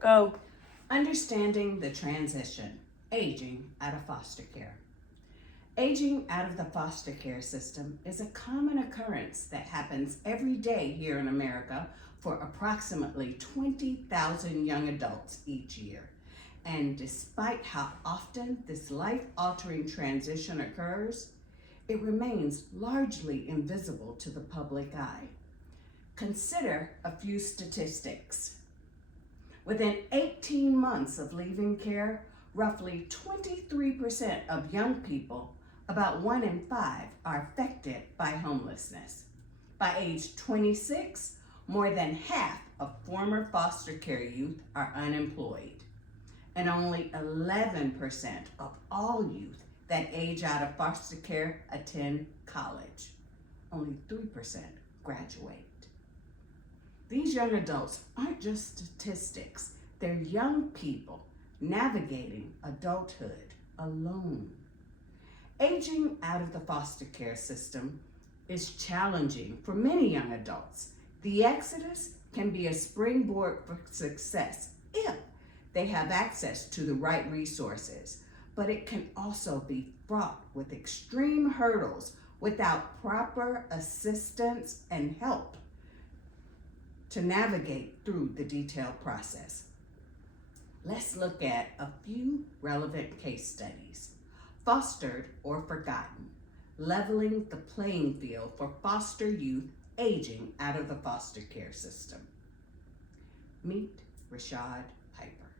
Go. Understanding the transition, aging out of foster care. Aging out of the foster care system is a common occurrence that happens every day here in America for approximately 20,000 young adults each year. And despite how often this life-altering transition occurs, it remains largely invisible to the public eye. Consider a few statistics. Within 18 months of leaving care, roughly 23% of young people, about 1 in 5, are affected by homelessness. By age 26, more than half of former foster care youth are unemployed. And only 11% of all youth that age out of foster care attend college. Only 3% graduate. These young adults aren't just statistics, they're young people navigating adulthood alone. Aging out of the foster care system is challenging for many young adults. The exodus can be a springboard for success if they have access to the right resources, but it can also be fraught with extreme hurdles without proper assistance and help to navigate through the detailed process. Let's look at a few relevant case studies. Fostered or forgotten, leveling the playing field for foster youth aging out of the foster care system. Meet Rashad Piper.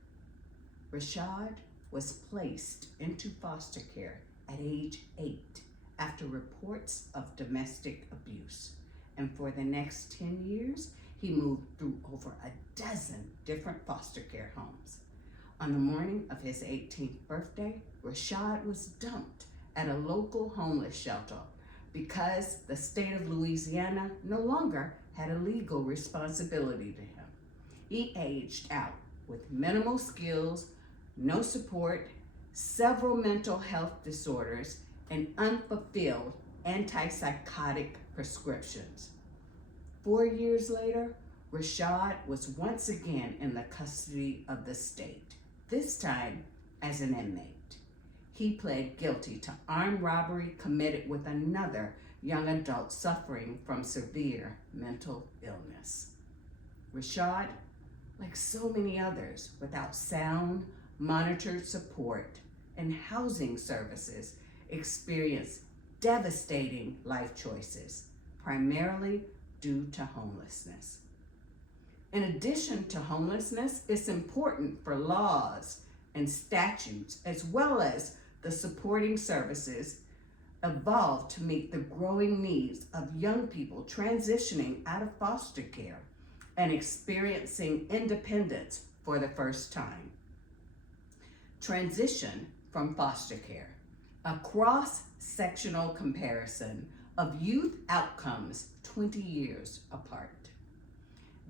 Rashad was placed into foster care at age 8 after reports of domestic abuse. And for the next 10 years, he moved through over a dozen different foster care homes. On the morning of his 18th birthday, Rashad was dumped at a local homeless shelter because the state of Louisiana no longer had a legal responsibility to him. He aged out with minimal skills, no support, several mental health disorders, and unfulfilled antipsychotic prescriptions. 4 years later, Rashad was once again in the custody of the state, this time as an inmate. He pled guilty to armed robbery committed with another young adult suffering from severe mental illness. Rashad, like so many others, without sound, monitored support and housing services, experienced devastating life choices, primarily due to homelessness. In addition to homelessness, it's important for laws and statutes, as well as the supporting services, evolve to meet the growing needs of young people transitioning out of foster care and experiencing independence for the first time. Transition from foster care, a cross-sectional comparison of youth outcomes 20 years apart.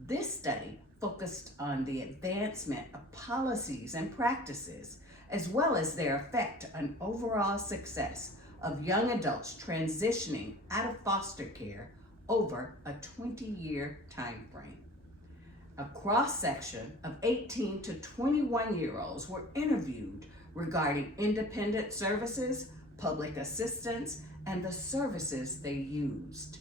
This study focused on the advancement of policies and practices, as well as their effect on overall success of young adults transitioning out of foster care over a 20-year time frame. A cross-section of 18 to 21-year-olds were interviewed regarding independent services, public assistance, and the services they used.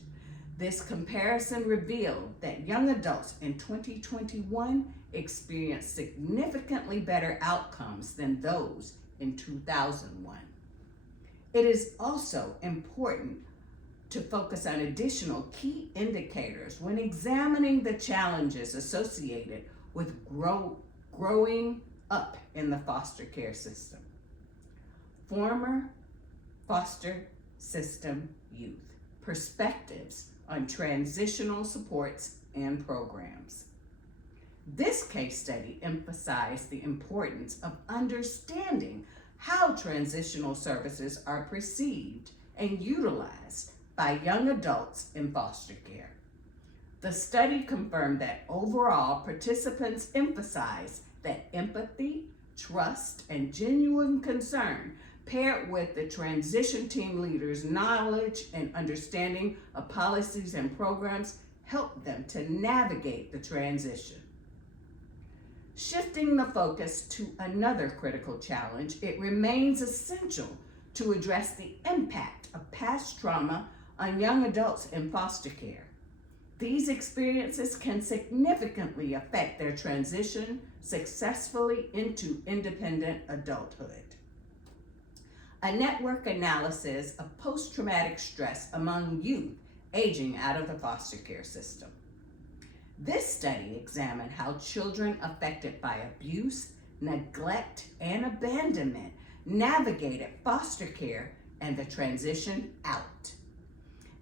This comparison revealed that young adults in 2021 experienced significantly better outcomes than those in 2001. It is also important to focus on additional key indicators when examining the challenges associated with growing up in the foster care system. Former foster system youth, perspectives on transitional supports and programs. This case study emphasized the importance of understanding how transitional services are perceived and utilized by young adults in foster care. The study confirmed that overall participants emphasized that empathy, trust, and genuine concern paired with the transition team leaders' knowledge and understanding of policies and programs helped them to navigate the transition. Shifting the focus to another critical challenge, it remains essential to address the impact of past trauma on young adults in foster care. These experiences can significantly affect their transition successfully into independent adulthood. A network analysis of post-traumatic stress among youth aging out of the foster care system. This study examined how children affected by abuse, neglect, and abandonment navigated foster care and the transition out.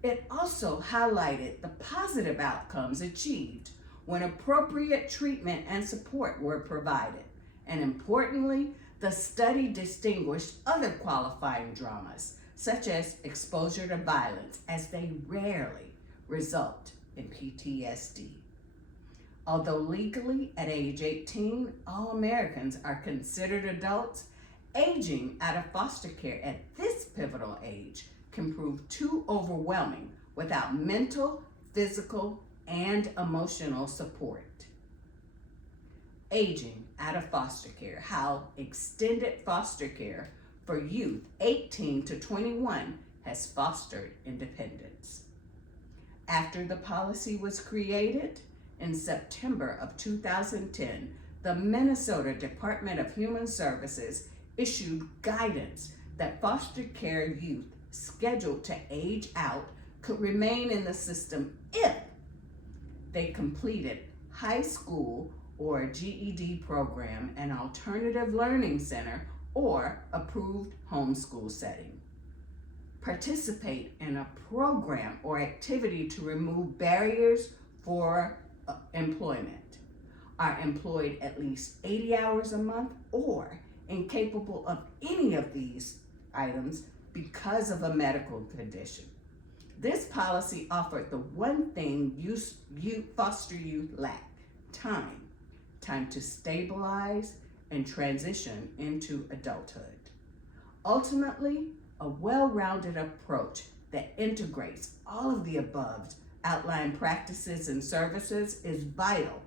It also highlighted the positive outcomes achieved when appropriate treatment and support were provided. And importantly, the study distinguished other qualifying traumas, such as exposure to violence, as they rarely result in PTSD. Although legally at age 18, all Americans are considered adults, aging out of foster care at this pivotal age can prove too overwhelming without mental, physical, and emotional support. Aging out of foster care, how extended foster care for youth 18 to 21 has fostered independence. After the policy was created, in September of 2010, the Minnesota Department of Human Services issued guidance that foster care youth scheduled to age out could remain in the system if they completed high school or a GED program, an alternative learning center, or approved homeschool setting. Participate in a program or activity to remove barriers for employment, are employed at least 80 hours a month, or incapable of any of these items because of a medical condition. This policy offered the one thing foster youth lack: time to stabilize and transition into adulthood. Ultimately, a well-rounded approach that integrates all of the above outlined practices and services is vital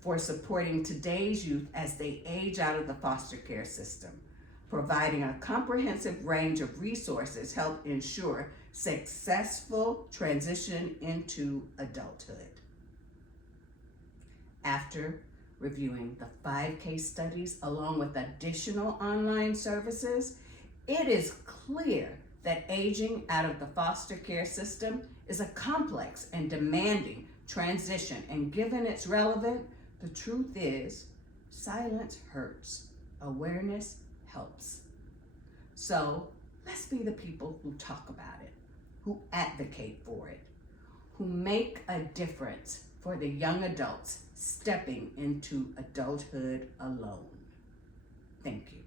for supporting today's youth as they age out of the foster care system. Providing a comprehensive range of resources help ensure successful transition into adulthood. After reviewing the 5 case studies along with additional online services, it is clear that aging out of the foster care system is a complex and demanding transition, and given its relevance, the truth is, silence hurts, awareness helps. So let's be the people who talk about it, who advocate for it, who make a difference for the young adults stepping into adulthood alone. Thank you.